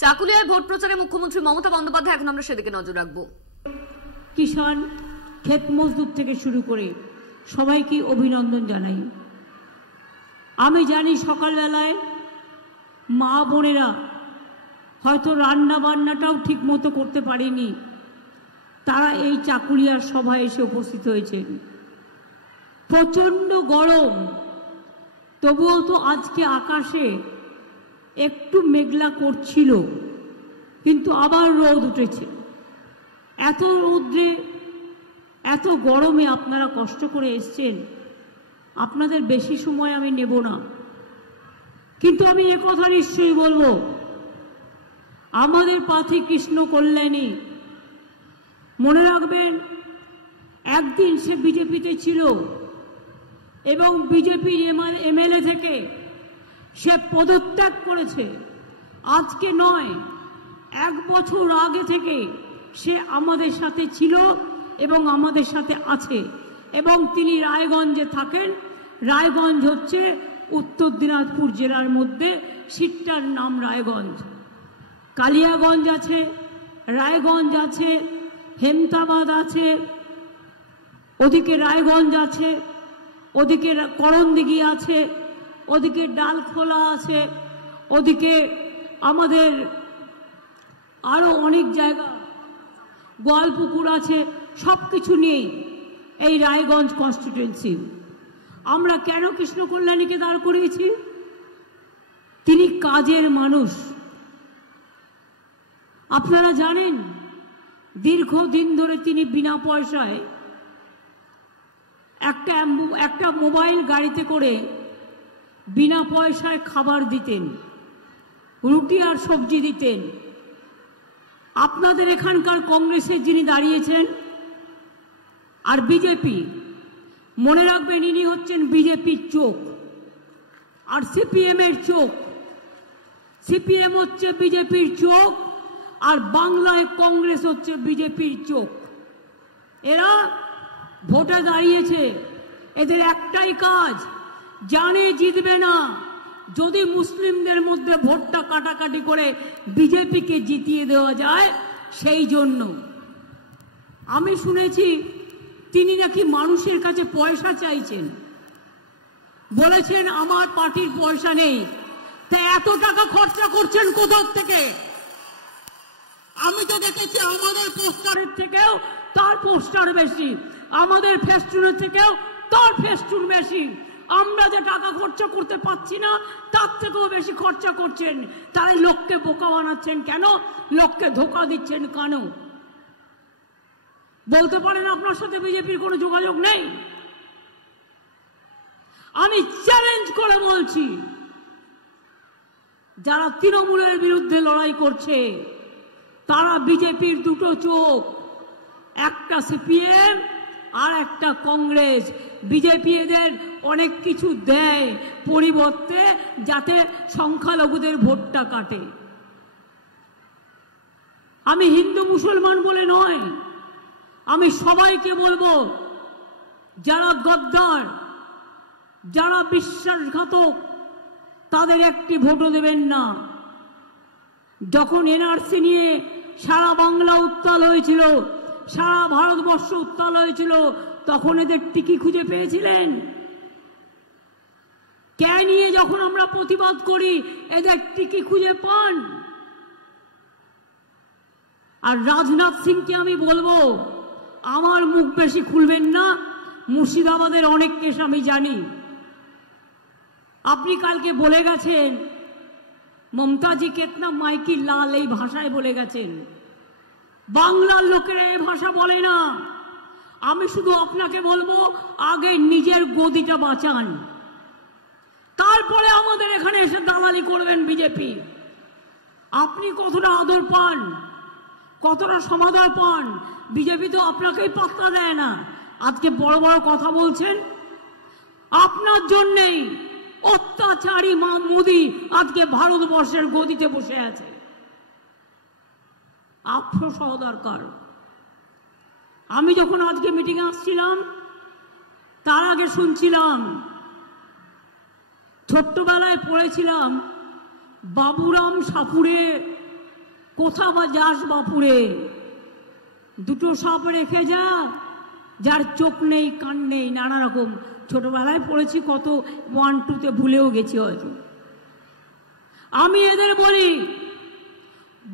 চাকুলিয়ায় vote প্রচারে মুখ্যমন্ত্রী মমতা বন্দ্যোপাধ্যায়, এখন আমরা সেদিকে নজর রাখবো। কিষাণ, ক্ষেত মজদুর থেকে শুরু করে সবাইকে অভিনন্দন জানাই। আমি জানি সকালবেলায় মা বোনেরা হয়তো রান্না বান্নাটাও ঠিক মতো করতে পারেনি, তারা এই চাকুলিয়ার সভায় এসে উপস্থিত হয়েছেন। প্রচণ্ড গরম, তবুও তো আজকে আকাশে একটু মেঘলা করছিল, কিন্তু আবার রোদ উঠেছে। এত রৌদ্রে এত গরমে আপনারা কষ্ট করে এসছেন, আপনাদের বেশি সময় আমি নেব না, কিন্তু আমি একথা নিশ্চয়ই বলবো, আমাদের প্রার্থী কৃষ্ণ কল্যাণী, মনে রাখবেন একদিন সে বিজেপিতে ছিল এবং বিজেপির এমএলএ থেকে সে পদত্যাগ করেছে। আজকে নয়, 1 বছর আগে থেকে সে আমাদের সাথে ছিল এবং আমাদের সাথে আছে, এবং তিনি রায়গঞ্জে থাকেন। রায়গঞ্জ হচ্ছে উত্তর দিনাজপুর জেলার মধ্যে, সিটটার নাম রায়গঞ্জ। কালিয়াগঞ্জ আছে, রায়গঞ্জ আছে, হেমতাবাদ আছে, ওদিকে রায়গঞ্জ আছে, ওদিকে করণদিঘি আছে, ওদিকে ডালখোলা আছে, ওদিকে আমাদের আরো অনেক জায়গা, গোয়ালপুকুর আছে। সব কিছু নিয়েই এই রায়গঞ্জ কনস্টিটুয়েন্সি। আমরা কেন কৃষ্ণ কল্যাণীকে দাঁড় করিয়েছি? তিনি কাজের মানুষ। আপনারা জানেন দীর্ঘদিন ধরে তিনি বিনা পয়সায় একটা মোবাইল গাড়িতে করে বিনা পয়সায় খাবার দিতেন, রুটি আর সবজি দিতেন। আপনাদের এখানকার কংগ্রেসের যিনি দাঁড়িয়েছেন আর বিজেপি, মনে রাখবেন ইনি হচ্ছেন বিজেপির চোখ আর সিপিএম এর চোখ। সিপিএম হচ্ছে বিজেপির চোখ আর বাংলায় কংগ্রেস হচ্ছে বিজেপির চোখ। এরা ভোটে দাঁড়িয়েছে, এদের একটাই কাজ, জানে জিতবে না, যদি মুসলিমদের মধ্যে ভোটটা কাটাকাটি করে বিজেপিকে জিতিয়ে দেওয়া যায় সেই জন্য। আমি শুনেছি তিনি নাকি মানুষের কাছে পয়সা চাইছেন, বলেছেন আমার পার্টির পয়সা নেই। তা এত টাকা খরচা করছেন কোথা থেকে? আমি তো দেখেছি আমাদের পোস্টারের থেকেও তার পোস্টার বেশি, আমাদের ফেস্টুনের থেকেও তার ফেস্টুন বেশি। আমরা যে টাকা খরচা করতে পারছি না তার থেকেও বেশি খরচা করছেন। তাই লোককে বোকা বানাচ্ছেন কেন? লোককে ধোকা দিচ্ছেন কেন? বলতে পারেন আপনার সাথে বিজেপির কোনো যোগাযোগ নেই? আমি চ্যালেঞ্জ করে বলছি, যারা তৃণমূলের বিরুদ্ধে লড়াই করছে তারা বিজেপির দুটো চোখ, একটা সিপিএম আর একটা কংগ্রেস। বিজেপি এদের অনেক কিছু দেয় পরিবর্তে, যাতে সংখ্যালঘুদের ভোটটা কাটে। আমি হিন্দু মুসলমান বলে নয়, আমি সবাইকে বলবো, যারা গদ্দার, যারা বিশ্বাসঘাতক, তাদের একটি ভোটও দেবেন না। যখন এনআরসি নিয়ে সারা বাংলা উত্তাল হয়েছিল, সারা ভারতবর্ষ উত্তাল হয়েছিল, তখন এদের টিকি খুঁজে পেয়েছিলেন? কে নিয়ে যখন আমরা প্রতিবাদ করি এদের টিকি খুঁজে পান? আর রাজনাথ সিংকে আমি বলবো, আমার মুখ বেশি খুলবেন না, মুর্শিদাবাদের অনেক কেস আমি জানি। আপনি কালকে বলে গেছেন মমতাজি কেতনা মাইকি লাল, এই ভাষায় বলে গেছেন। বাংলার লোকেরা এই ভাষা বলে না। আমি শুধু আপনাকে বলবো, আগে নিজের গদিটা বাঁচান, তারপরে আমাদের এখানে এসে দালালি করবেন বিজেপি। আপনি কতটা আদর পান, কতটা সমাদর পান, বিজেপি তো আপনাকেই পাত্তা দেয় না। আজকে বড় বড় কথা বলছেন, আপনার জন্যেই অত্যাচারী মা মোদি আজকে ভারতবর্ষের গদিতে বসে আছে। আফসোস হওয়া দরকার। আমি যখন আজকে মিটিংয়ে আসছিলাম তার আগে শুনছিলাম, ছোট্টবেলায় পড়েছিলাম বাবুরাম সাপুড়ে কোথা বা যাস বাপুরে, দুটো সাপ রেখে যা, যার চোখ নেই কান নেই, নানা রকম ছোটবেলায় পড়েছি, কত 1-2-তে ভুলেও গেছি হয়তো। আমি এদের বলি,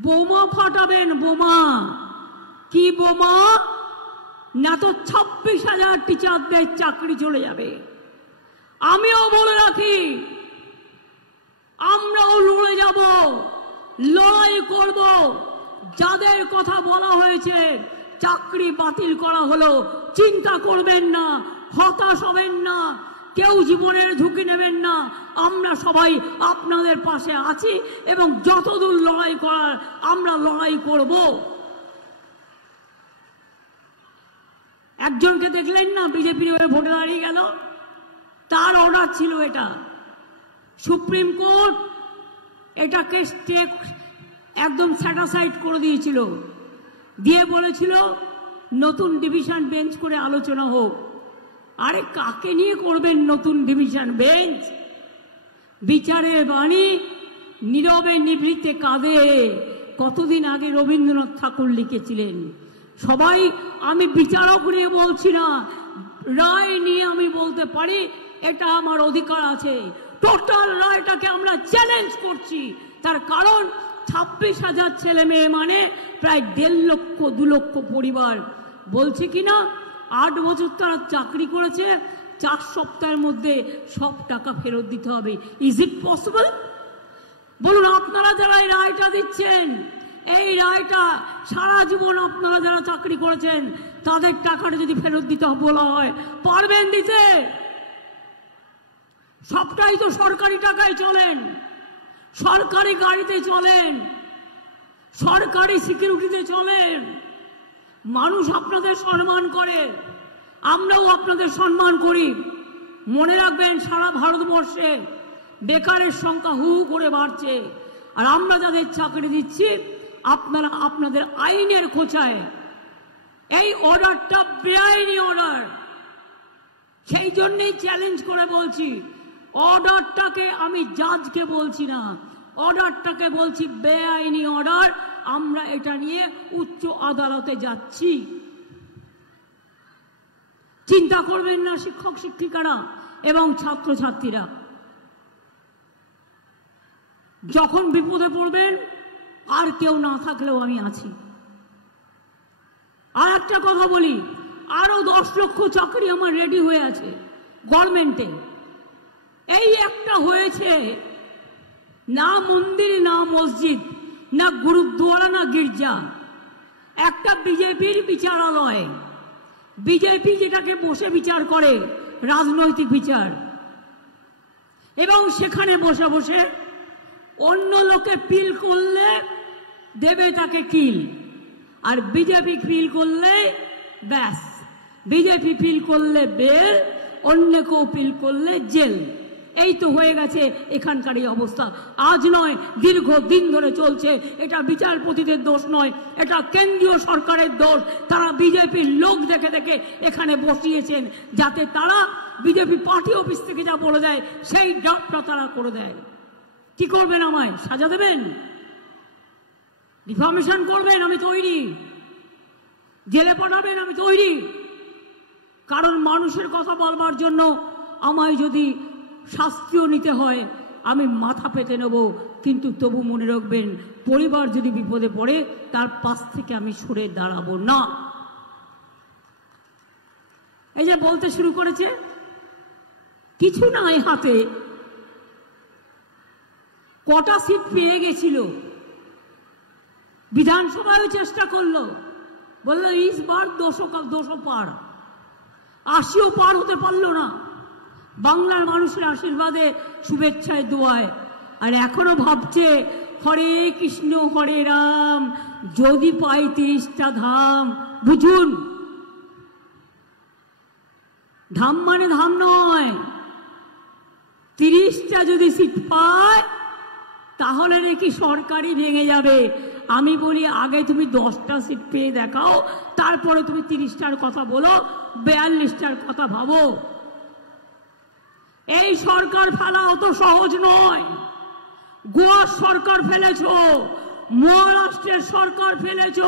বোমা ফাটাবেন, বোমা। কি বোমা? না তো 26,000 টিচারদের চাকরি চলে যাবে। আমিও বলে রাখি, আমরাও লড়ে যাব, লড়াই করব। যাদের কথা বলা হয়েছে চাকরি বাতিল করা হলো, চিন্তা করবেন না, হতাশ হবেন না, কেউ জীবনের ঝুঁকি নেবেন না। আমরা সবাই আপনাদের পাশে আছি এবং যতদূর লড়াই করার আমরা লড়াই করব। একজনকে দেখলেন না, বিজেপির হয়ে ভোটে দাঁড়িয়ে গেল, তার অর্ডার ছিল এটা। সুপ্রিম কোর্ট এটাকে একদম স্যাটাসাইড করে দিয়েছিল, দিয়ে বলেছিল নতুন ডিভিশন বেঞ্চ করে আলোচনা হোক। আরে কাকে নিয়ে করবেন নতুন ডিভিশন বেঞ্চ? বিচারের বাণী নীরবে নিভৃতে কাঁদে, কতদিন আগে রবীন্দ্রনাথ ঠাকুর লিখেছিলেন। সবাই, আমি বিচারক নিয়ে বলছি না, রায় নিয়ে আমি বলতে পারি, এটা আমার অধিকার আছে। টোটাল রায়টাকে আমরা চ্যালেঞ্জ করছি, তার কারণ 26,000 ছেলে মেয়ে মানে প্রায় 1.5 লক্ষ 2 লক্ষ পরিবার। বলছে কিনা 8 বছর তারা চাকরি করেছে, 4 সপ্তাহের মধ্যে সব টাকা ফেরত দিতে হবে। Is it possible? বলুন, আপনারা যারা এই রায়টা দিচ্ছেন, এই রায়টা সারা জীবন আপনারা যারা চাকরি করেছেন তাদের টাকাটা যদি ফেরত দিতে বলা হয়, পারবেন দিতে? সবটাই তো সরকারি টাকায় চলেন, সরকারি গাড়িতে চলেন, সরকারি সিকিউরিটিতে চলেন। মানুষ আপনাদের সম্মান করে, আমরাও আপনাদের সম্মান করি। মনে রাখবেন, সারা ভারতবর্ষে বেকারের সংখ্যা হু করে বাড়ছে, আর আমরা যাদের চাকরি দিচ্ছি আপনারা আপনাদের আইনের খোঁচায়, এই অর্ডারটা বেআইনি অর্ডার, সেই জন্যই চ্যালেঞ্জ করে বলছি, অর্ডারটাকে আমি জাজকে বলছি না, অর্ডারটাকে বলছি বেআইনি অর্ডার। আমরা এটা নিয়ে উচ্চ আদালতে যাচ্ছি। চিন্তা করবেন না শিক্ষক শিক্ষিকারা এবং ছাত্রছাত্রীরা, যখন বিপদে পড়বেন আর কেউ না থাকলেও আমি আছি। আর একটা কথা বলি, আরো 10 লক্ষ চাকরি আমার রেডি হয়ে আছে গভর্নমেন্টে। এই একটা হয়েছে, না মন্দির, না মসজিদ, না গুরুদ্বারা, না গির্জা, একটা বিজেপির বিচারালয়। বিজেপি যেটাকে বসে বিচার করে, রাজনৈতিক বিচার, এবং সেখানে বসে বসে অন্য লোকে পিল করলে দেবে তাকে কিল, আর বিজেপি পিল করলে ব্যাস, বিজেপি পিল করলে বেল, অন্য কেউ পিল করলে জেল। এই তো হয়ে গেছে এখানকার এই অবস্থা। আজ নয়, দীর্ঘদিন ধরে চলছে। এটা বিচারপতিদের দোষ নয়, এটা কেন্দ্রীয় সরকারের দোষ। তারা বিজেপির লোক দেখে দেখে এখানে বসিয়েছেন, যাতে তারা বিজেপি পার্টি অফিস থেকে যা বলে দেয় সেই ড্রাফটটা তারা করে দেয়। কি করবেন? আমায় সাজা দেবেন? ডিফামেশন করবেন? আমি তৈরি। জেলে পাঠাবেন? আমি তৈরি। কারণ মানুষের কথা বলবার জন্য আমায় যদি শাস্তিও নিতে হয় আমি মাথা পেতে নেব, কিন্তু তবু মনে রাখবেন, পরিবার যদি বিপদে পড়ে তার পাশ থেকে আমি সরে দাঁড়াবো না। এই যে বলতে শুরু করেছে, কিছু নাই হাতে, কটা সিট পেয়ে গেছিল, বিধানসভায় চেষ্টা করলো, বললো ইস বার 200 পার, 80ও পার হতে পারলো না। বাংলার মানুষের আশীর্বাদে, শুভেচ্ছায়, দোয়ায়, আর এখনো ভাবছে হরে কৃষ্ণ হরে রাম, যদি পাই 30টা ধাম। বুঝুন, ধাম মানে ধাম নয়, 30টা যদি সিট পায় তাহলে নাকি সরকারই ভেঙে যাবে। আমি বলি, আগে তুমি 10টা সিট পেয়ে দেখাও, তারপরে তুমি 30টার কথা বলো, 42টার কথা ভাবো। এই সরকার ফেলা অত সহজ নয়। গোয়ার সরকার ফেলেছ, মহারাষ্ট্র মহারাষ্ট্রের সরকার ফেলেছ,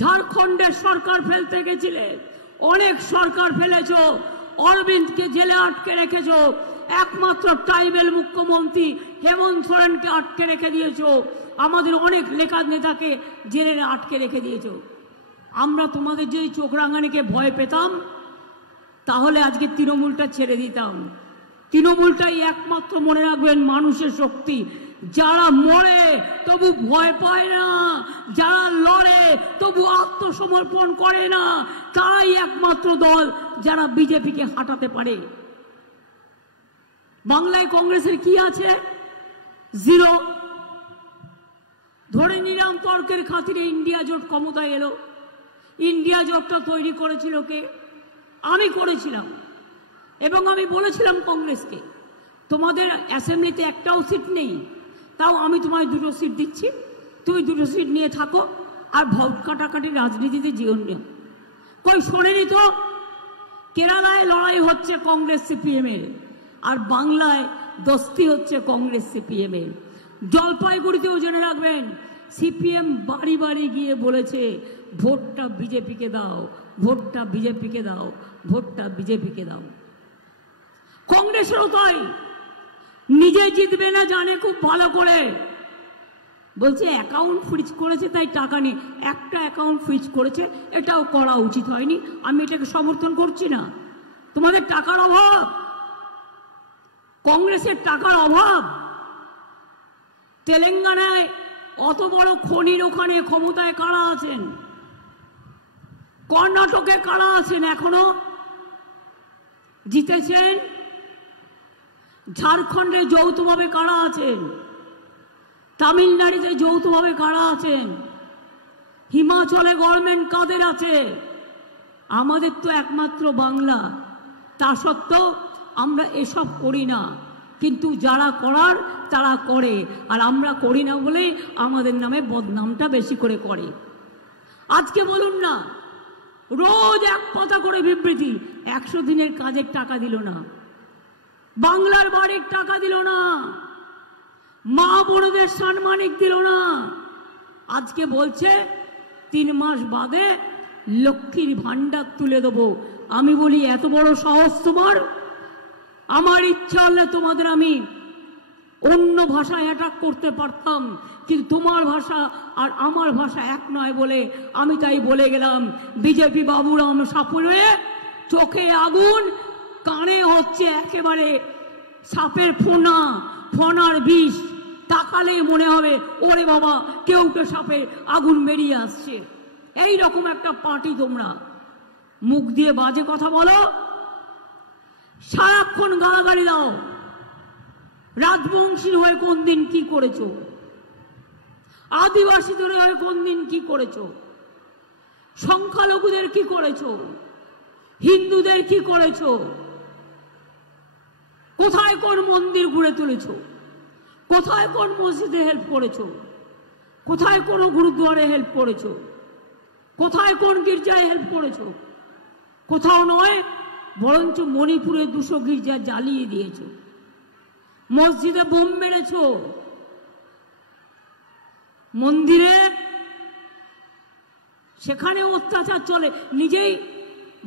ঝাড়খণ্ডের সরকার ফেলতে গেছিলে, অনেক সরকার ফেলেছ, অরবিন্দকে জেলে আটকে রেখেছ, একমাত্র ট্রাইবেল মুখ্যমন্ত্রী হেমন্ত সোরেনকে আটকে রেখে দিয়েছ, আমাদের অনেক লেখা নেতাকে জেলে আটকে রেখে দিয়েছ। আমরা তোমাদের যদি চোখ রাঙানিকে ভয় পেতাম তাহলে আজকে তৃণমূলটা ছেড়ে দিতাম। তৃণমূলটাই একমাত্র, মনে রাখবেন, মানুষের শক্তি। যারা মরে তবু ভয় পায় না, যারা লড়ে তবু আত্মসমর্পণ করে না, তারাই একমাত্র দল যারা বিজেপিকে হাঁটাতে পারে। বাংলায় কংগ্রেসের কি আছে? জিরো। ধরে নিলাম তর্কের খাতিরে ইন্ডিয়া জোট ক্ষমতায় এলো। ইন্ডিয়া জোটটা তৈরি করেছিল কে? আমি করেছিলাম। এবং আমি বলেছিলাম কংগ্রেসকে, তোমাদের অ্যাসেম্বলিতে একটাও সিট নেই, তাও আমি তোমায় 2টো সিট দিচ্ছি, তুমি 2টো সিট নিয়ে থাকো, আর ভোট কাটাকাটি রাজনীতিতে জীবন নেও। কই শোনেনি তো? কেরালায় লড়াই হচ্ছে কংগ্রেস সিপিএম এর, আর বাংলায় দস্তি হচ্ছে কংগ্রেস সিপিএম এর। জলপাইগুড়িতেও জেনে রাখবেন, সিপিএম বাড়ি বাড়ি গিয়ে বলেছে ভোটটা বিজেপিকে দাও, ভোটটা বিজেপিকে দাও, ভোটটা বিজেপিকে দাও। কংগ্রেসেরও তাই, নিজে জিতবে না জানে খুব ভালো করে, বলছে অ্যাকাউন্ট ফ্রিজ করেছে তাই টাকা নেই। একটা অ্যাকাউন্ট ফ্রিজ করেছে, এটাও করা উচিত হয়নি, আমি এটাকে সমর্থন করছি না। তোমাদের টাকার অভাব, কংগ্রেসের টাকার অভাব। তেলেঙ্গানায় অত বড় খনির ওখানে ক্ষমতায় কারা আছেন? কর্ণাটকে কারা আছেন? এখনো জিতেছেন। ঝাড়খণ্ডে যৌথভাবে কারা আছেন? তামিলনাড়ুতে যৌথভাবে কারা আছেন? হিমাচলে গভর্নমেন্ট কাদের আছে? আমাদের তো একমাত্র বাংলা। তা সত্ত্বেও আমরা এসব করি না, কিন্তু যারা করার তারা করে, আর আমরা করি না বলে আমাদের নামে বদনামটা বেশি করে করে। আজকে বলুন না, রোজ এক পাতা করে বিবৃতি, 100 দিনের কাজের টাকা দিল না, বাংলার বাড়ির টাকা দিল না, মা বোনদের সম্মানিক দিল না। আজকে বলছে 3 মাস বাদে লক্ষ্মীর ভান্ডার তুলে দেবো। আমি বলি এত বড় সাহস তোমার? আমার ইচ্ছা হলে তোমাদের আমি অন্য ভাষায় অ্যাটাক করতে পারতাম, কিন্তু তোমার ভাষা আর আমার ভাষা এক নয় বলে আমি তাই বলে গেলাম। বিজেপি বাবুরাম সাপুরে চোখে আগুন, কানে হচ্ছে একেবারে সাপের ফোনা, ফোনার বিষ। তাকালে মনে হবে ওরে বাবা, কেউ তো সাপের আগুন বেরিয়ে আসছে। এই রকম একটা পার্টি তোমরা। মুখ দিয়ে বাজে কথা বলো, সারাক্ষণ গালাগালি দাও। রাজবংশীর হয়ে কোন দিন কি করেছো? আদিবাসীদের হয়ে কোন দিন কি করেছো? সংখ্যালঘুদের কি করেছো? হিন্দুদের কি করেছো? কোথায় কোন মন্দির ঘুরে তুলেছো? কোথায় কোন মসজিদে হেল্প করেছো? কোথায় কোন গুরুদ্বারে হেল্প করেছো? কোথায় কোন গির্জায় হেল্প করেছো? কোথাও নয়, বরঞ্চ মণিপুরে 200 গির্জা জ্বালিয়ে দিয়েছো, মসজিদে বোম মেরেছো, মন্দিরে সেখানে অত্যাচার চলে, নিজেই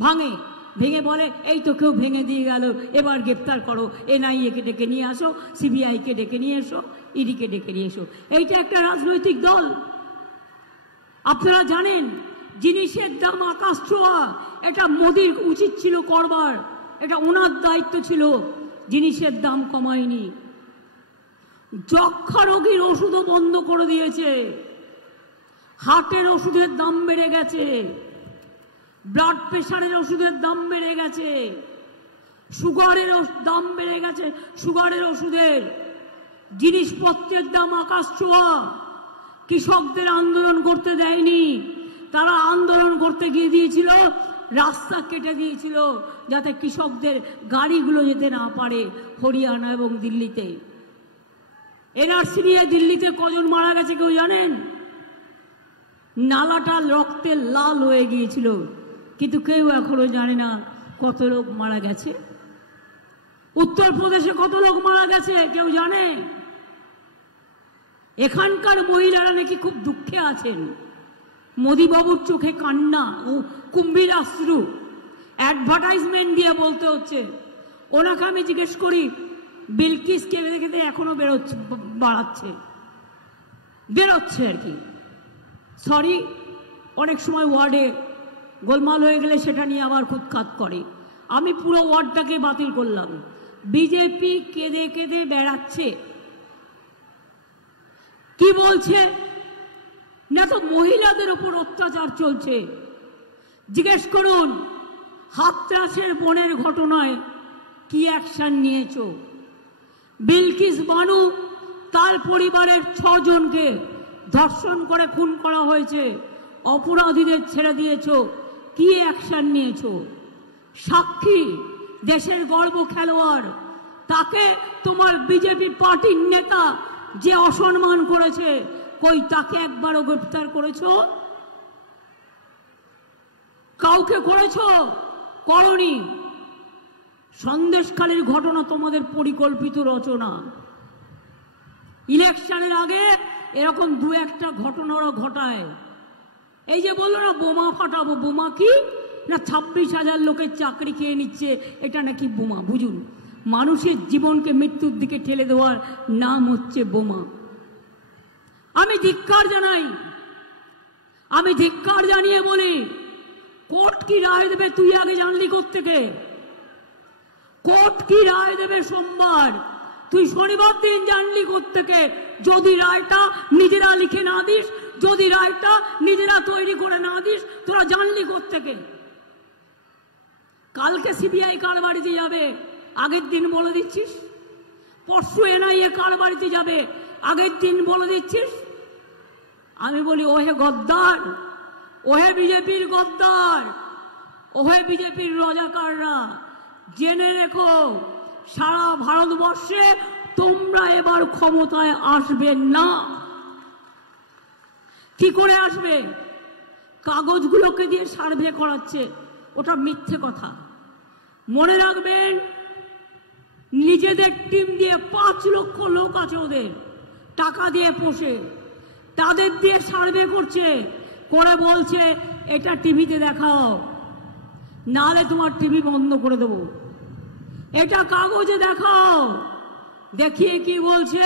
ভাঙে, ভেঙে বলে এই তো কেউ ভেঙে দিয়ে গেল, এবার গ্রেপ্তার করো, NIA কে ডেকে নিয়ে আসো, CBI কে ডেকে নিয়ে এসো, ED কে ডেকে নিয়ে এসো। এইটা একটা রাজনৈতিক দল। আপনারা জানেন জিনিসের দাম আকাশ ছোঁয়া, এটা মোদির উচিত ছিল করবার, এটা ওনার দায়িত্ব ছিল, জিনিসের দাম কমায়নি। যক্ষা রোগীর ওষুধও বন্ধ করে দিয়েছে, হার্টের ওষুধের দাম বেড়ে গেছে, ব্লাড প্রেশারের ওষুধের দাম বেড়ে গেছে, সুগারের দাম বেড়ে গেছে, সুগারের ওষুধের, জিনিসপত্রের দাম আকাশ ছোঁয়া। কৃষকদের আন্দোলন করতে দেয়নি, তারা আন্দোলন করতে গিয়ে দিয়েছিল, রাস্তা কেটে দিয়েছিল যাতে কৃষকদের গাড়িগুলো যেতে না পারে হরিয়ানা এবং দিল্লিতে। NRC নিয়ে দিল্লিতে কজন মারা গেছে কেউ জানেন? নালাটা রক্তে লাল হয়ে গিয়েছিল, কিন্তু কেউ এখনো জানে না কত লোক মারা গেছে। উত্তরপ্রদেশে কত লোক মারা গেছে কেউ জানে? এখানকার মহিলারা নাকি খুব দুঃখে আছেন, মোদিবাবুর চোখে কান্না ও কুম্ভীরাশ্রু, অ্যাডভার্টাইজমেন্ট দিয়ে বলতে হচ্ছে। ওনাকে আমি জিজ্ঞেস করি, বিলকিস কেঁদে কেঁদে এখনো বেরোচ্ছে আর কি। সরি, অনেক সময় ওয়ার্ডে গোলমাল হয়ে গেলে সেটা নিয়ে আবার খুব কাত করে। আমি পুরো ওয়ার্ডটাকে বাতিল করলাম। বিজেপি কেঁদে কেঁদে বেড়াচ্ছে, কি বলছে না, তো মহিলাদের উপর অত্যাচার চলছে। জিজ্ঞেস করুন, হাতরাসের বোনের ঘটনায় কি অ্যাকশন নিয়েছো? বিলকিস বানু, তার পরিবারের 6 জনকে ধর্ষণ করে খুন করা হয়েছে, অপরাধীদের ছেড়ে দিয়েছো, কি অ্যাকশন নিয়েছো? সাক্ষী, দেশের গর্ব খেলোয়াড়, তাকে তোমার বিজেপি পার্টির নেতা যে অসম্মান করেছে, কই তাকে একবারও গ্রেফতার করেছো? কাউকে করেছো? করনি। সন্দেশখালীর ঘটনা তোমাদের পরিকল্পিত রচনা। ইলেকশনের আগে এরকম 2-1টা ঘটনা ওরা ঘটায়। এই যে বললো না বোমা ফাটাবো, বোমা কি না 26,000 লোকের চাকরি খেয়ে নিচ্ছে, এটা নাকি বোমা। বুঝুন, মানুষের জীবনকে মৃত্যুর দিকে ঠেলে দেওয়ার নাম হচ্ছে বোমা। আমি ধিক্কার জানাই, আমি ধিক্কার জানিয়ে বলি, কোর্ট কি রায় দেবে তুই আগে জানলি কোত্থেকে? কোর্ট কি রায় দেবে সোমবার, তুই শনিবার দিন জানলি কোত্থেকে? যদি রায়টা নিজেরা লিখে না দিস, যদি রায়টা নিজেরা তৈরি করে না দিস, তোরা জানলি কোত্থেকে? কালকে সিবিআই কার বাড়িতে যাবে আগের দিন বলে দিচ্ছিস, পরশু এনআইএ কার বাড়িতে যাবে আগের দিন বলে দিচ্ছিস। আমি বলি, ওহে গদ্দার, ওহে বিজেপির গদ্দার, ওহে বিজেপির রাজাকাররা, জেনে রেখো সারা ভারতবর্ষে তোমরা এবার ক্ষমতায় আসবে না। কি করে আসবে? কাগজগুলোকে দিয়ে সার্ভে করাচ্ছে, ওটা মিথ্যে কথা। মনে রাখবেন, নিজেদের টিম দিয়ে 5 লক্ষ লোক আছে ওদের, টাকা দিয়ে পোষে, তাদের দিয়ে সার্ভে করছে, করে বলছে এটা টিভিতে দেখাও, নালে তোমার টিভি বন্ধ করে দেবো, এটা কাগজে দেখাও। দেখিয়ে কি বলছে?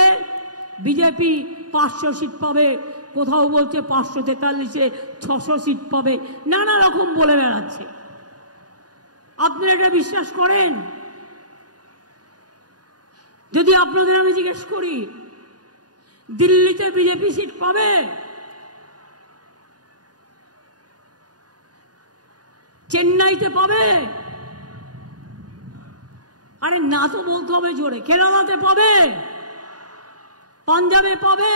বিজেপি 500 সিট পাবে, কোথাও বলছে 543-এ 600 সিট পাবে, নানা রকম বলে বেড়াচ্ছে। আপনারা এটা বিশ্বাস করেন? যদি আপনাদের আমি জিজ্ঞেস করি, দিল্লিতে বিজেপি সিট পাবে? চেন্নাইতে পাবে? আরে না তো বলতে হবে জোরে। কেরালাতে পাবে? পাঞ্জাবে পাবে?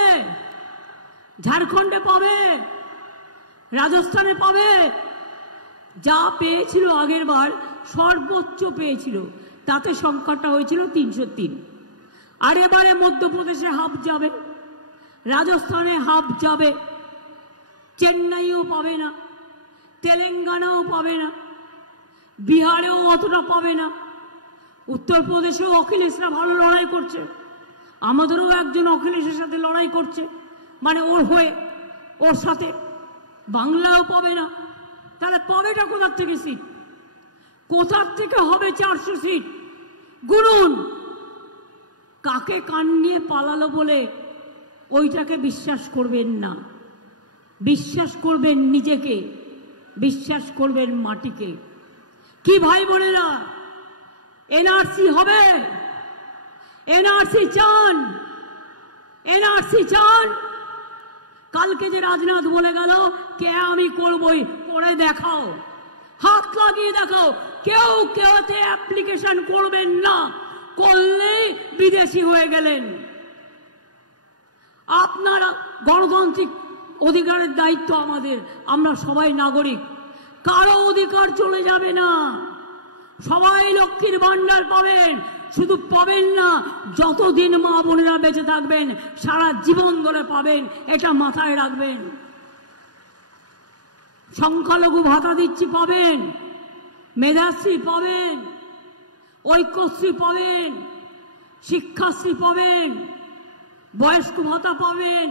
ঝাড়খণ্ডে পাবে? রাজস্থানে পাবে? যা পেয়েছিল আগের বার, সর্বোচ্চ পেয়েছিল, তাতে সংখ্যাটা হয়েছিল 303। আর এবারে মধ্যপ্রদেশে হাফ যাবে, রাজস্থানে হাফ যাবে, চেন্নাইও পাবে না, তেলেঙ্গানাও পাবে না, বিহারেও অতটা পাবে না, উত্তরপ্রদেশেও অখিলেশরা ভালো লড়াই করছে, আমাদেরও একজন অখিলেশের সাথে লড়াই করছে, মানে ওর হয়ে, ওর সাথে। বাংলাও পাবে না। তাহলে পাবেটা কোথার থেকে সিট? কোথার থেকে হবে 400 সিট? গুনুন। কাকে কান নিয়ে পালালো বলে ওইটাকে বিশ্বাস করবেন না, বিশ্বাস করবেন নিজেকে, বিশ্বাস করবেন মাটিকে। কি ভাই বোনেরা, এনআরসি হবে? এনআরসি চান? এনআরসি চান? কালকে যে রাজনাথ বলে গেল, কে আমি করবই, করে দেখাও, হাত লাগিয়ে দেখাও। কেউ কেউতে অ্যাপ্লিকেশন করবেন না, করলে বিদেশি হয়ে গেলেন। আপনারা গণতান্ত্রিক অধিকারের দায়িত্ব আমাদের, আমরা সবাই নাগরিক, কারো অধিকার চলে যাবে না। সবাই লক্ষ্মীর ভান্ডার পাবেন, শুধু পাবেন না, যতদিন মা বোনেরা বেঁচে থাকবেন সারা জীবন ধরে পাবেন, এটা মাথায় রাখবেন। সংখ্যালঘু ভাতা দিচ্ছি পাবেন, মেধাশ্রী পাবেন, ঐক্যশ্রী পাবেন, শিক্ষাশ্রী পাবেন, বয়স্ক ভাতা পাবেন,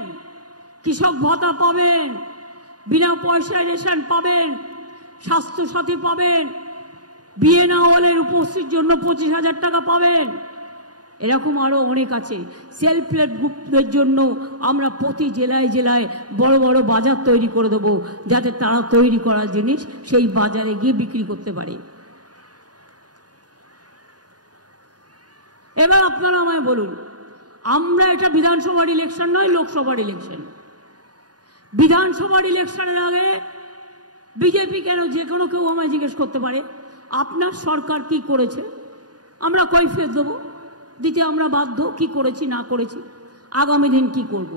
কৃষক ভাতা পাবেন, বিনা পয়সায় রেশন পাবেন, স্বাস্থ্যসাথী পাবেন, বিয়ে না হলে রূপশ্রীর জন্য 25,000 টাকা পাবেন। এরকম আরো অনেক আছে। সেলফ হেল্প গ্রুপদের জন্য আমরা প্রতি জেলায় জেলায় বড় বড় বাজার তৈরি করে দেবো, যাতে তারা তৈরি করা জিনিস সেই বাজারে গিয়ে বিক্রি করতে পারে। এবার আপনারা আমায় বলুন, আমরা এটা বিধানসভার ইলেকশন নয়, লোকসভার ইলেকশন। বিধানসভার ইলেকশনের আগে বিজেপি কেন, যে কোনো কেউ আমায় জিজ্ঞেস করতে পারে আপনার সরকার কি করেছে, আমরা কৈফিয়ত দেবো, দিতে আমরা বাধ্য, কি করেছি না করেছি, আগামী দিন কি করব।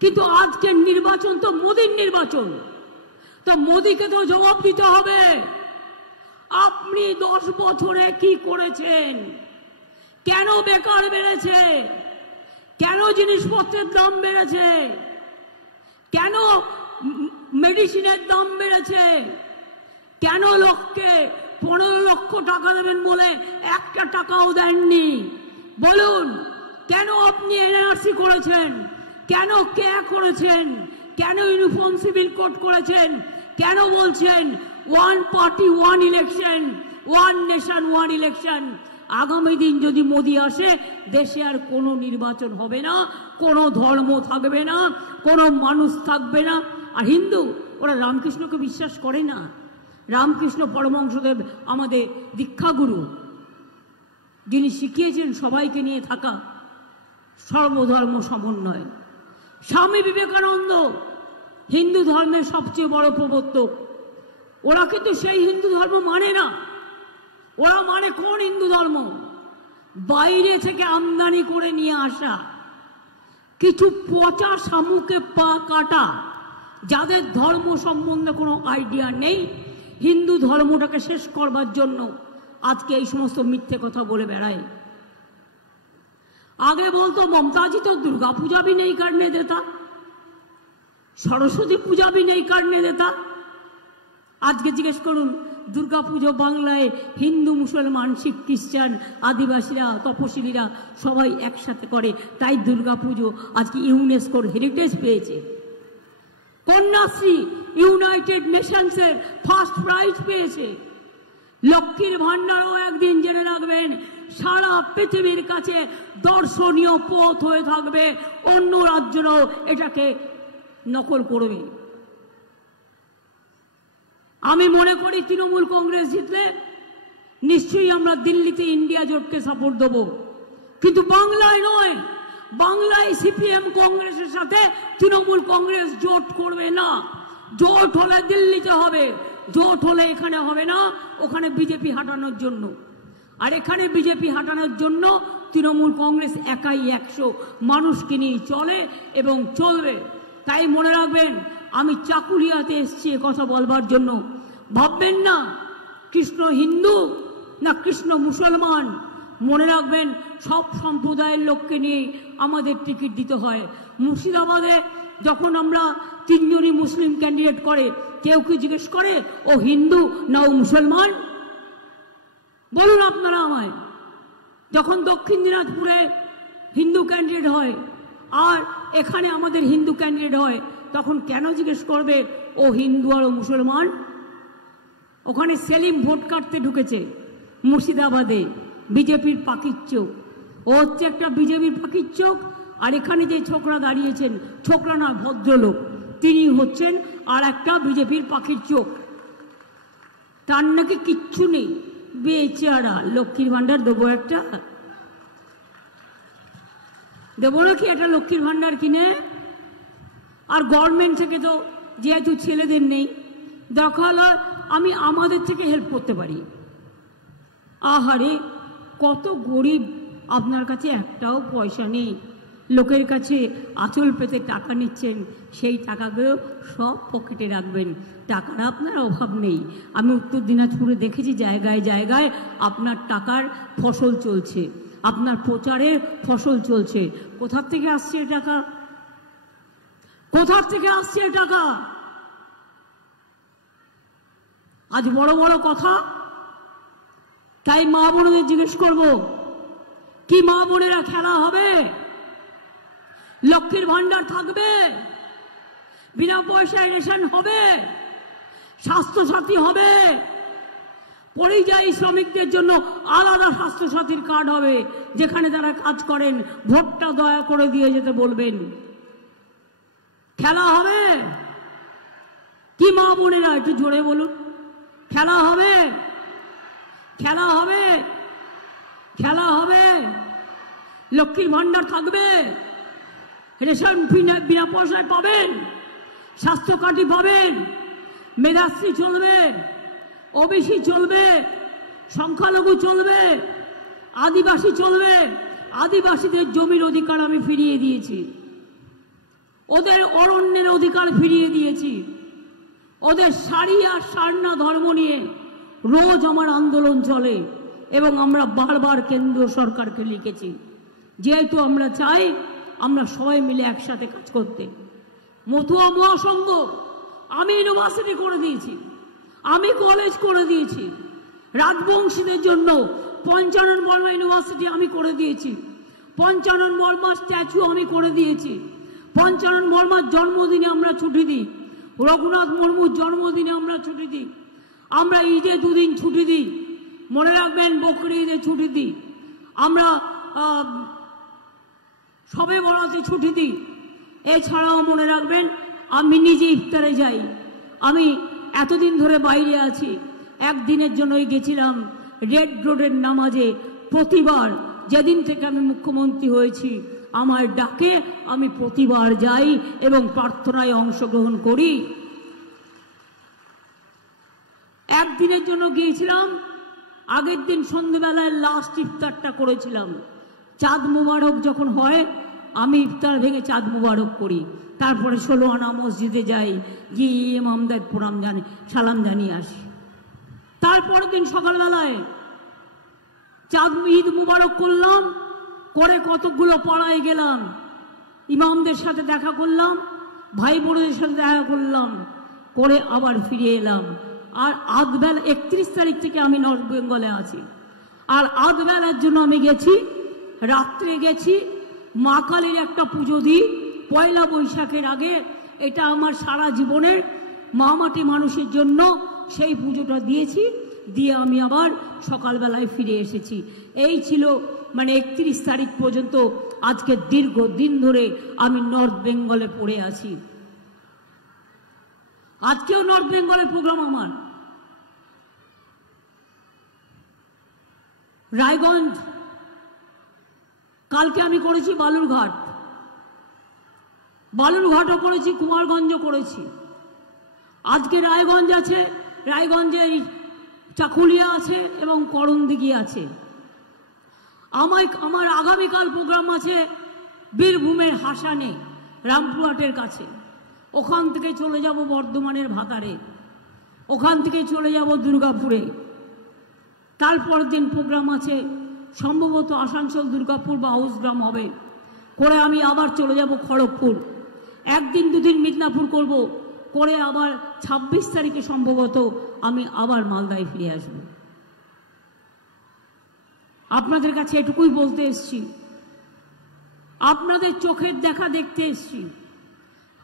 কিন্তু আজকের নির্বাচন তো মোদির নির্বাচন, তো মোদিকে তো জবাব দিতে হবে। আপনি 10 বছরে কি করেছেন? কেন বেকার বেড়েছে? কেন জিনিসপত্রের দাম বেড়েছে? কেন মেডিসিনের দাম বেড়েছে? কেন লোককে 15 লক্ষ টাকা দেবেন বলে একটা টাকাও দেননি? বলুন, কেন আপনি এনআরসি করেছেন? কেন কে করেছেন? কেন ইউনিফর্ম সিভিল কোড করেছেন? কেন বলছেন one party one election, one nation one election? আগামী দিন যদি মোদি আসে, দেশে আর কোনো নির্বাচন হবে না, কোনো ধর্ম থাকবে না, কোনো মানুষ থাকবে না। আর হিন্দু, ওরা রামকৃষ্ণকে বিশ্বাস করে না। রামকৃষ্ণ পরমহংসদেব আমাদের দীক্ষাগুরু, যিনি শিখিয়েছেন সবাইকে নিয়ে থাকা, সর্বধর্ম সমন্বয়। স্বামী বিবেকানন্দ হিন্দু ধর্মের সবচেয়ে বড় প্রবর্তক। ওরা কিন্তু সেই হিন্দু ধর্ম মানে না। ওরা মানে কোন হিন্দু ধর্ম? বাইরে থেকে আমদানি করে নিয়ে আসা কিছু পচা শামুকে পা কাটা, যাদের ধর্ম সম্বন্ধে কোনো আইডিয়া নেই, হিন্দু ধর্মটাকে শেষ করবার জন্য আজকে এই সমস্ত মিথ্যে কথা বলে বেড়ায়। আগে বলতো মমতাজি তো दुर्गा पूजा भी नहीं करने देता, सरस्वती पूजा भी नहीं करने देता। আজকে জিজ্ঞেস করুন, দুর্গা পুজো বাংলায় হিন্দু, মুসলমান, শিখ, খ্রিস্টান, আদিবাসীরা, তপশিলীরা সবাই একসাথে করে, তাই দুর্গা পুজো আজকে ইউনেস্কোর হেরিটেজ পেয়েছে। কন্যাশ্রী ইউনাইটেড নেশনসের ফার্স্ট প্রাইজ পেয়েছে। লক্ষ্মীর ভান্ডারও একদিন জেনে রাখবেন সারা পৃথিবীর কাছে দর্শনীয় পথ হয়ে থাকবে, অন্য রাজ্যরাও এটাকে নকল করবে। আমি মনে করি তৃণমূল কংগ্রেস জিতলে নিশ্চয়ই আমরা দিল্লিতে ইন্ডিয়া জোটকে সাপোর্ট দেব, কিন্তু বাংলায় নয়। বাংলায় সিপিএম কংগ্রেসের সাথে তৃণমূল কংগ্রেস জোট করবে না। জোট হলে দিল্লিতে হবে, জোট হলে এখানে হবে না, ওখানে বিজেপি হাঁটানোর জন্য। আর এখানে বিজেপি হাঁটানোর জন্য তৃণমূল কংগ্রেস একাই 100 মানুষকে নিয়ে চলে এবং চলবে। তাই মনে রাখবেন, আমি চাকুলিয়াতে এসেছি কথা বলবার জন্য। ভাববেন না কৃষ্ণ হিন্দু না কৃষ্ণ মুসলমান। মনে রাখবেন, সব সম্প্রদায়ের লোককে নিয়ে আমাদের টিকিট দিতে হয়। মুর্শিদাবাদে যখন আমরা 3 জনই মুসলিম ক্যান্ডিডেট করে, কেউ কি জিজ্ঞেস করে ও হিন্দু না ও মুসলমান? বলুন আপনারা আমায়। যখন দক্ষিণ দিনাজপুরে হিন্দু ক্যান্ডিডেট হয় আর এখানে আমাদের হিন্দু ক্যান্ডিডেট হয়, তখন কেন জিজ্ঞেস করবে ও হিন্দু আর ও মুসলমান? ওখানে সেলিম ভোট কাটতে ঢুকেছে মুর্শিদাবাদে, বিজেপির পাখির চোখ। ও হচ্ছে একটা বিজেপির পাখির চোখ। আর এখানে যে ছোকরা দাঁড়িয়েছেন, ছোকরা না ভদ্রলোক, তিনি হচ্ছেন আর একটা বিজেপির পাখির চোখ। তার নাকি কিচ্ছু নেই, বেচারা। লক্ষ্মীর ভান্ডার দেবো একটা, দেবো নাকি একটা লক্ষ্মীর ভান্ডার কিনে? আর গভর্নমেন্ট থেকে তো যেহেতু ছেলেদের নেই, দেখা হলো আমি আমাদের থেকে হেল্প করতে পারি। আহারে, কত গরিব, আপনার কাছে একটাও পয়সা নেই, লোকের কাছে আঁচল পেতে টাকা নিচ্ছেন, সেই টাকাগুলো সব পকেটে রাখবেন। টাকার আপনার অভাব নেই। আমি উত্তর দিনাজপুরে দেখেছি জায়গায় জায়গায় আপনার টাকার ফসল চলছে, আপনার প্রচারের ফসল চলছে। কোথা থেকে আসছে টাকা? কোথা থেকে আসছে টাকা? আজ বড় বড় কথা। তাই মা বোনদের জিজ্ঞেস করব, কি মা বোনেরা খেলা হবে? লক্ষ্মীর ভান্ডার থাকবে, বিনা পয়সায় রেশন হবে, স্বাস্থ্যসাথী হবে, পরিযায়ী শ্রমিকদের জন্য আলাদা স্বাস্থ্যসাথীর কার্ড হবে, যেখানে তারা কাজ করেন ভোটটা দয়া করে দিয়ে যেতে বলবেন। খেলা হবে কি মা বোনেরা, একটু জোরে বলুন। খেলা হবে, খেলা হবে, খেলা হবে। লক্ষ্মীর ভান্ডার থাকবে, রেশন বিনা পয়সায় পাবেন, স্বাস্থ্য কার্ড পাবেন, মেধাশ্রী চলবে, ওবিসি চলবে, সংখ্যালঘু চলবে, আদিবাসী চলবে। আদিবাসীদের জমির অধিকার আমি ফিরিয়ে দিয়েছি, ওদের অরণ্যের অধিকার ফিরিয়ে দিয়েছি, ওদের শাড়ি আর সারনা ধর্ম নিয়ে রোজ আমার আন্দোলন চলে এবং আমরা বারবার কেন্দ্র সরকারকে লিখেছি, যেহেতু আমরা চাই আমরা সবাই মিলে একসাথে কাজ করতে। মতুয়া মহাসংঘ আমি ইউনিভার্সিটি করে দিয়েছি, আমি কলেজ করে দিয়েছি, রাজবংশীদের জন্য পঞ্চানন বর্মা ইউনিভার্সিটি আমি করে দিয়েছি, পঞ্চানন বর্মার স্ট্যাচু আমি করে দিয়েছি, পঞ্চানন বর্মার জন্মদিনে আমরা ছুটি দিই, রঘুনাথ মুর্মুর জন্মদিনে আমরা ছুটি দিই, আমরা ঈদে দুদিন ছুটি দিই, মনে রাখবেন বকরি ঈদে ছুটি দিই, আমরা সবে বরাতে ছুটি দিই। এছাড়াও মনে রাখবেন আমি নিজে ইফতারে যাই। আমি এতদিন ধরে বাইরে আছি, একদিনের জন্যই গেছিলাম রেড রোডের নামাজে। প্রতিবার যেদিন থেকে আমি মুখ্যমন্ত্রী হয়েছি আমার ডাকে আমি প্রতিবার যাই এবং প্রার্থনায় অংশগ্রহণ করি। একদিনের জন্য গিয়েছিলাম, আগের দিন সন্ধ্যেবেলায় লাস্ট ইফতারটা করেছিলাম। চাঁদ মুবারক যখন হয় আমি ইফতার ভেঙে চাঁদ মুবারক করি, তারপরে 16 আনা মসজিদে যাই, গিয়ে ইমামদের প্রণাম জানি সালাম জানিয়ে আসি। তারপরের দিন সকালবেলায় চাঁদ ঈদ মুবারক করলাম, করে কতগুলো পাড়ায় গেলাম, ইমামদের সাথে দেখা করলাম, ভাই বোনদের সাথে দেখা করলাম, করে আবার ফিরে এলাম। আর আধবেলা 31 তারিখ থেকে আমি নর্থ বেঙ্গলে আছি। আর আধবেলার জন্য আমি গেছি, রাত্রে গেছি মা কালীর একটা পুজো দিই পয়লা বৈশাখের আগে। এটা আমার সারা জীবনের মা মাটি মানুষের জন্য সেই পুজোটা দিয়েছি, দিয়ে আমি আবার সকালবেলায় ফিরে এসেছি। এই ছিল মানে 31 তারিখ পর্যন্ত। আজকে দীর্ঘ দিন ধরে আমি নর্থ বেঙ্গলে পড়ে আছি। আজকেও নর্থ বেঙ্গলের প্রোগ্রাম আমার। রায়গঞ্জ, কালকে আমি করেছি বালুরঘাট, বালুরঘাটও করেছি, কুমারগঞ্জও করেছি। আজকে রায়গঞ্জ আছে, রায়গঞ্জের চাকুলিয়া আছে এবং করণদিঘি আছে। আমার আগামীকাল প্রোগ্রাম আছে বীরভূমের হাসানে, রামপুরহাটের কাছে। ওখান থেকে চলে যাব বর্ধমানের ভাতারে, ওখান থেকে চলে যাব দুর্গাপুরে। তারপর দিন প্রোগ্রাম আছে সম্ভবত আসানসোল, দুর্গাপুর বা হাউসগ্রাম হবে, করে আমি আবার চলে যাব খড়গপুর। একদিন দুদিন মিদনাপুর করব, করে আবার 26 তারিখে সম্ভবত আমি আবার মালদায় ফিরে আসব। আপনাদের কাছে এটুকুই বলতে এসছি, আপনাদের চোখের দেখা দেখতে এসছি।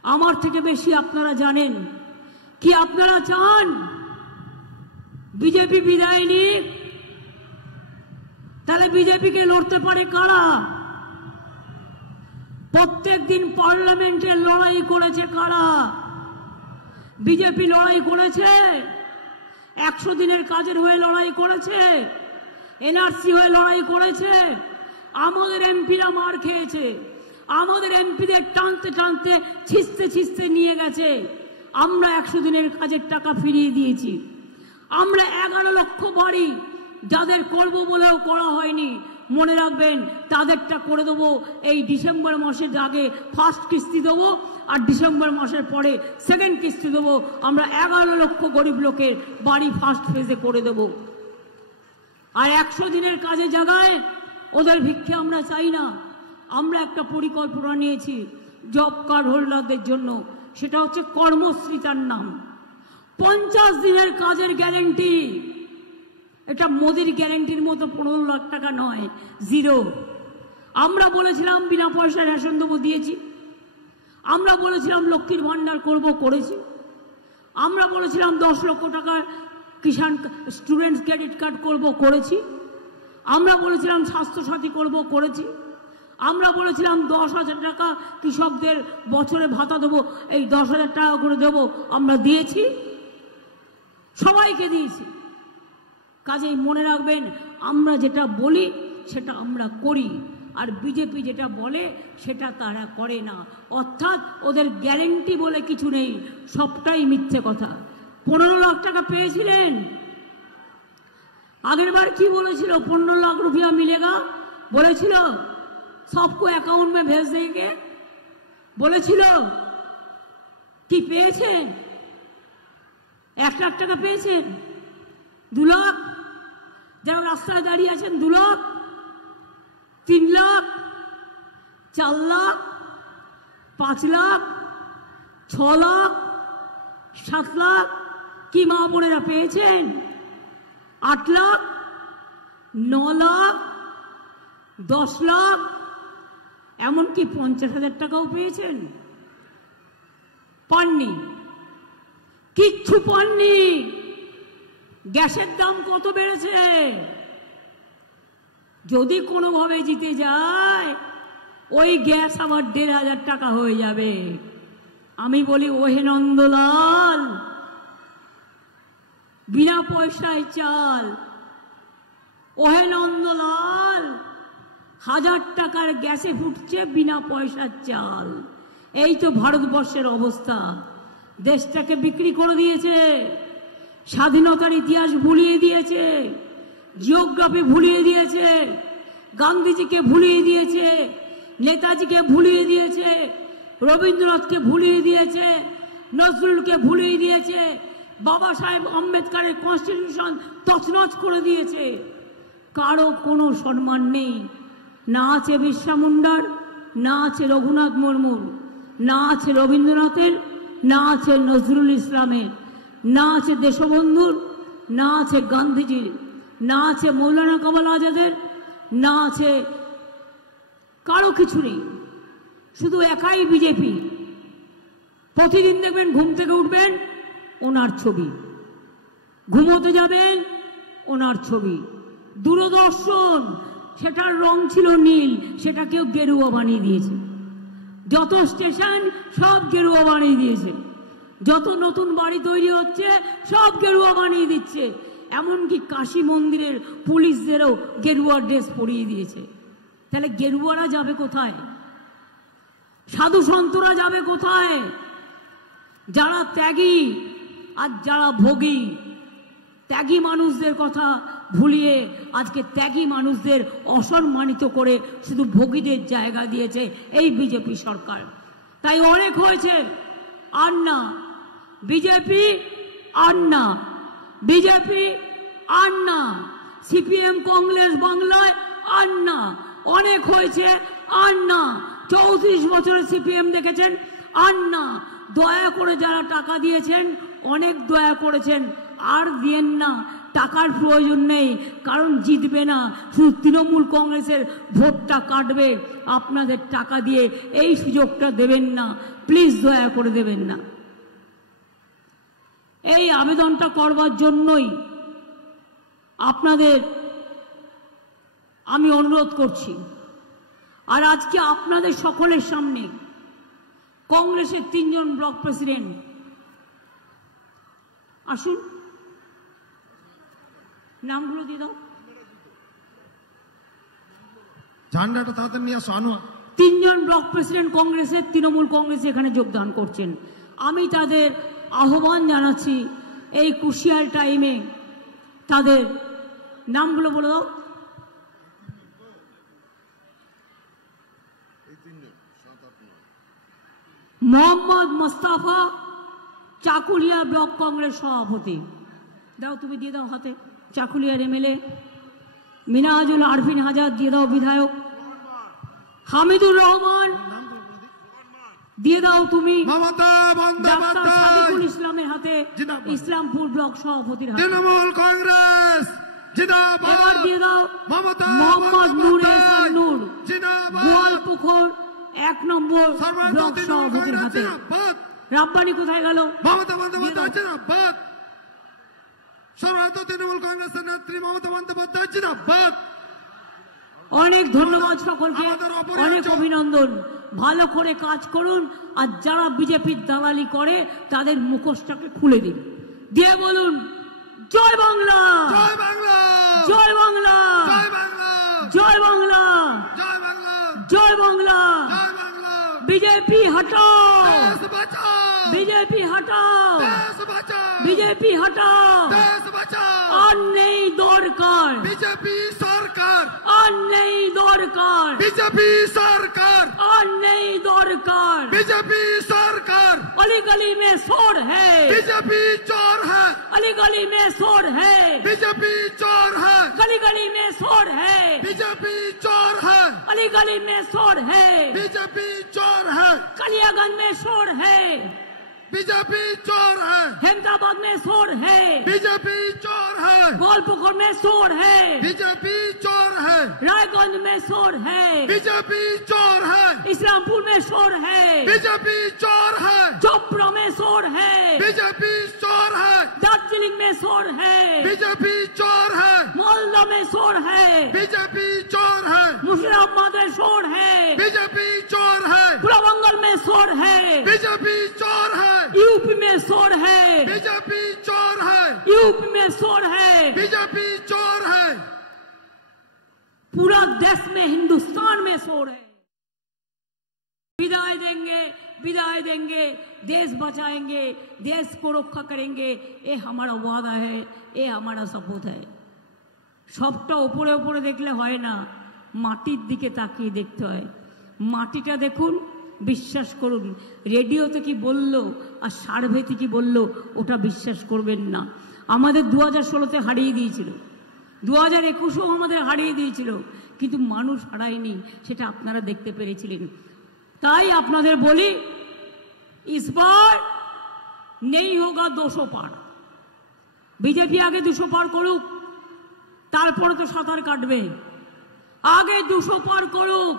আমার থেকে বেশি আপনারা জানেন কি আপনারা চান বিজেপি বিদায় নিক। তাহলে বিজেপিকে লড়তে পারে কারা? প্রত্যেক দিন পার্লামেন্টে লড়াই করেছে কারা? বিজেপি লড়াই করেছে, 100 দিনের কাজের হয়ে লড়াই করেছে, এনআরসি হয়ে লড়াই করেছে। আমাদের এমপিরা মার খেয়েছে, আমাদের এমপিদের টানতে টানতে ছিঁচতে ছিঁচতে নিয়ে গেছে। আমরা 100 দিনের কাজের টাকা ফিরিয়ে দিয়েছি। আমরা 11 লক্ষ বাড়ি যাদের করব বলেও করা হয়নি, মনে রাখবেন তাদেরটা করে দেবো এই ডিসেম্বর মাসের আগে। ফার্স্ট কিস্তি দেবো আর ডিসেম্বর মাসের পরে সেকেন্ড কিস্তি দেবো। আমরা 11 লক্ষ গরিব লোকের বাড়ি ফার্স্ট ফেজে করে দেব। আর 100 দিনের কাজে জায়গায় ওদের ভিক্ষে আমরা চাই না। আমরা একটা পরিকল্পনা নিয়েছি জব কার্ড হোল্ডারদের জন্য, সেটা হচ্ছে কর্মশ্রী তার নাম। 50 দিনের কাজের গ্যারেন্টি। এটা মোদির গ্যারেন্টির মতো 15 লাখ টাকা নয়, জিরো। আমরা বলেছিলাম বিনা পয়সায় রেশন দেবো, দিয়েছি। আমরা বলেছিলাম লক্ষ্মীর ভান্ডার করব, করেছি। আমরা বলেছিলাম 10 লক্ষ টাকার কিষাণ স্টুডেন্টস ক্রেডিট কার্ড করব, করেছি। আমরা বলেছিলাম স্বাস্থ্যসাথী করব, করেছি। আমরা বলেছিলাম 10,000 টাকা কৃষকদের বছরে ভাতা দেবো, এই 10,000 টাকা করে দেবো, আমরা দিয়েছি, সবাইকে দিয়েছি। কাজেই মনে রাখবেন, আমরা যেটা বলি সেটা আমরা করি, আর বিজেপি যেটা বলে সেটা তারা করে না। অর্থাৎ ওদের গ্যারেন্টি বলে কিছু নেই, সবটাই মিথ্যে কথা। 15 লাখ টাকা পেয়েছিলেন, আগের বার কি বলেছিল? 15 लाख रुपया मिलेगा বলেছিল, सबको অ্যাকাউন্ট में भेज देंगे বলেছিল। কি পেয়েছেন? 1 লাখ টাকা পেয়েছেন? 2 লাখ? যারা রাস্তায় দাঁড়িয়ে আছেন 2 লাখ, 3 লাখ, 4 লাখ, 5 লাখ, 6 লাখ, 7 লাখ? কি মা বোনেরা পেয়েছেন? 8 লাখ, 9 লাখ, 10 লাখ, এমনকি 50,000 টাকাও পেয়েছেন? পাননি, কিচ্ছু পাননি। গ্যাসের দাম কত বেড়েছে? যদি কোনোভাবে জিতে যায় ওই গ্যাস আবার 1,500 টাকা হয়ে যাবে। আমি বলি, ওহে নন্দলাল, বিনা পয়সায় চাল। ওহে নন্দলাল, 1000 টাকার গ্যাসে ফুটছে বিনা পয়সার চাল। এই তো ভারতবর্ষের অবস্থা। দেশটাকে বিক্রি করে দিয়েছে, স্বাধীনতার ইতিহাস ভুলিয়ে দিয়েছে, জিওগ্রাফি ভুলিয়ে দিয়েছে, গান্ধীজিকে ভুলিয়ে দিয়েছে, নেতাজিকে ভুলিয়ে দিয়েছে, রবীন্দ্রনাথকে ভুলিয়ে দিয়েছে, নজরুলকে ভুলিয়ে দিয়েছে, বাবা সাহেব আম্বেদকরের কনস্টিটিউশন তছনছ করে দিয়েছে। কারো কোনো সম্মান নেই। না আছে বিরসা মুন্ডার, না আছে রঘুনাথ মুর্মুর, না আছে রবীন্দ্রনাথের, না আছে নজরুল ইসলামের, না আছে দেশবন্ধুর, না আছে গান্ধীজির, না আছে মৌলানা কামাল আজাদের, না আছে কারো কিছু নেই। শুধু একাই বিজেপি। প্রতিদিন দেখবেন ঘুম থেকে উঠবেন ওনার ছবি, ঘুমোতে যাবেন ওনার ছবি। দূরদর্শন, সেটার রং ছিল নীল, সেটাকেও গেরুয়া বানিয়ে দিয়েছে। যত স্টেশন সব গেরুয়া বানিয়ে দিয়েছে। যত নতুন বাড়ি তৈরি হচ্ছে সব গেরুয়া বানিয়ে দিচ্ছে। এমনকি কাশী মন্দিরের পুলিশদেরও গেরুয়া ড্রেস পরিয়ে দিয়েছে। তাহলে গেরুয়ারা যাবে কোথায়? সাধু সন্তরা যাবে কোথায়? যারা ত্যাগী আর যারা ভোগী। ত্যাগী মানুষদের কথা ভুলিয়ে আজকে ত্যাগী মানুষদের অসম্মানিত করে শুধু ভোগীদের জায়গা দিয়েছে এই বিজেপি সরকার। তাই অনেক হয়েছে, আর না বিজেপি, আর না বিজেপি, আর না সিপিএম কংগ্রেস বাংলায়, আর না। অনেক হয়েছে, আর না। 34 বছরে সিপিএম দেখেছেন, আর না। দয়া করে যারা টাকা দিয়েছেন অনেক দয়া করেছেন, আর দিয়েন না। টাকার প্রয়োজন নেই, কারণ জিতবে না, শুধু তৃণমূল কংগ্রেসের ভোটটা কাটবে। আপনাদের টাকা দিয়ে এই সুযোগটা দেবেন না, প্লিজ দয়া করে দেবেন না। এই আবেদনটা করবার জন্যই আপনাদের আমি অনুরোধ করছি। আর আজকে আপনাদের সকলের সামনে কংগ্রেসের 3 জন ব্লক প্রেসিডেন্ট আসুন, নামগুলো দিয়ে দাও। ঝান্ডাটা তাড়াতাড়ি নিয়ে আসো। আনোয়ার 3 জন ব্লক প্রেসিডেন্ট কংগ্রেসের, তৃণমূল কংগ্রেসে এখানে যোগদান করছেন। আমি তাদের আহ্বান জানাচ্ছি এই ক্রুশিয়াল টাইমে তাদের নামগুলো বলে দাও। মোহাম্মদ মোস্তাফা, চাকুলিয়া ব্লক কংগ্রেস সভাপতি। দাও, তুমি দিয়ে দাও হাতে। চাকুলিয়ার এমএলএ। মিনাজুল আরফিন হাজার দিয়ে দাও, বিধায়ক। হামিদুর রহমান দিয়ে দাও তুমি। ডাক্তার সাদিকুল ইসলামের হাতে, ইসলামপুর ব্লক সভাপতির হাতে। তৃণমূল কংগ্রেস জিন্দাবাদ। এবার দিয়ে দাও মোহাম্মদ নূর এহসান নূর, গোয়ালপুকুর 1 নম্বর ব্লক সভাপতির হাতে। রাব্বানি কোথায় গেল? মমতা বন্দ্যোপাধ্যায় জিন্দাবাদ। সর্বভারতীয় তৃণমূল কংগ্রেসের নেত্রী মমতা বন্দ্যোপাধ্যায় জিন্দাবাদ। অনেক ধন্যবাদ সকলকে, অনেক অভিনন্দন। ভালো করে কাজ করুন, আর যারা বিজেপির দালালি করে তাদের মুখোশটাকে খুলে দিন, দিয়ে বলুন জয় বাংলা, জয় বাংলা, জয় বাংলা, জয় বাংলা, জয় বাংলা, জয় বাংলা, জয় বাংলা। জয় বাংলা। বিজেপি হটাও, দেশ বাঁচাও, বিজেপি হটাও, দেশ বাঁচাও, বিজেপি হটাও। দেশ বাঁচাও। আর নেই দরকার, বিজেপি সরকার, আর নেই দরকার, বিজেপি সরকার, और नहीं दौड़कर। बीजेपी सरकार, अली गली में शोर है, बीजेपी चोर है, अली गली में शोर है, बीजेपी चोर है, गली गली में शोर है, बीजेपी चोर है, अली गली में शोर है, बीजेपी चोर है, कलियागंज में शोर है, बीजेपी चोर है, अहमदाबाद में शोर है, बीजेपी चोर है, गोलपुकुर में शोर है, बीजेपी चोर है, रायगंज में शोर है, बीजेपी चोर है, इस्लामपुर में शोर है, बीजेपी चोर है, चोपड़ा में शोर है, बीजेपी चोर है, दार्जिलिंग में शोर है, बीजेपी चोर है, मालदा में शोर है, बीजेपी चोर है, मुर्शिदाबाद में शोर है, बीजेपी चोर है, पूर्वांचल में शोर है, बीजेपी चोर है, यूपी में शोर है, बीजेपी चोर है, यूपी में शोर है, बीजेपी चोर है, पूरा देश में हिंदुस्तान में शोर है। विदाई देंगे, विदाई देंगे, देश बचाएंगे, देश को रक्षा करेंगे, ये हमारा वादा है, ये हमारा शपथ है। सबटा উপরে উপরে দেখলে হয় না, মাটির দিকে তাকিয়ে দেখতে হয়। মাটিটা দেখুন, বিশ্বাস করুন। রেডিওতে কি বললো আর সার্ভেতে কি বললো ওটা বিশ্বাস করবেন না। আমাদের 2016-তে হারিয়ে দিয়েছিল, 2021-ও আমাদের হারিয়ে দিয়েছিল, কিন্তু মানুষ হারায়নি, সেটা আপনারা দেখতে পেরেছিলেন। তাই আপনাদের বলি, इस बार नहीं होगा 200 पार। बीजेपी आगे 200 पार করুক, তারপরে তো সাঁতার কাটবে। আগে 200 পার করুক,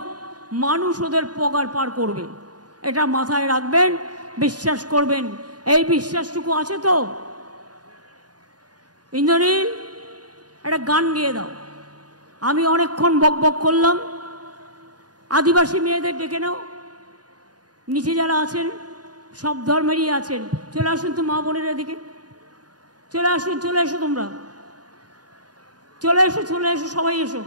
মানুষ ওদের পগার পার করবে, এটা মাথায় রাখবেন, বিশ্বাস করবেন। এই বিশ্বাসটুকু আছে তো? ইন্দ্রনীল, একটা গান গিয়ে দাও। আমি অনেকক্ষণ বকবক করলাম, আদিবাসী মেয়েদের ডেকে নাও, নিচে যারা আছেন সব ধর্মেরই আছেন, চলে আসুন তো, মা বোনের এদিকে চলে আসুন, চলে এসো, তোমরা চলে এসো, চলে এসো, সবাই এসো।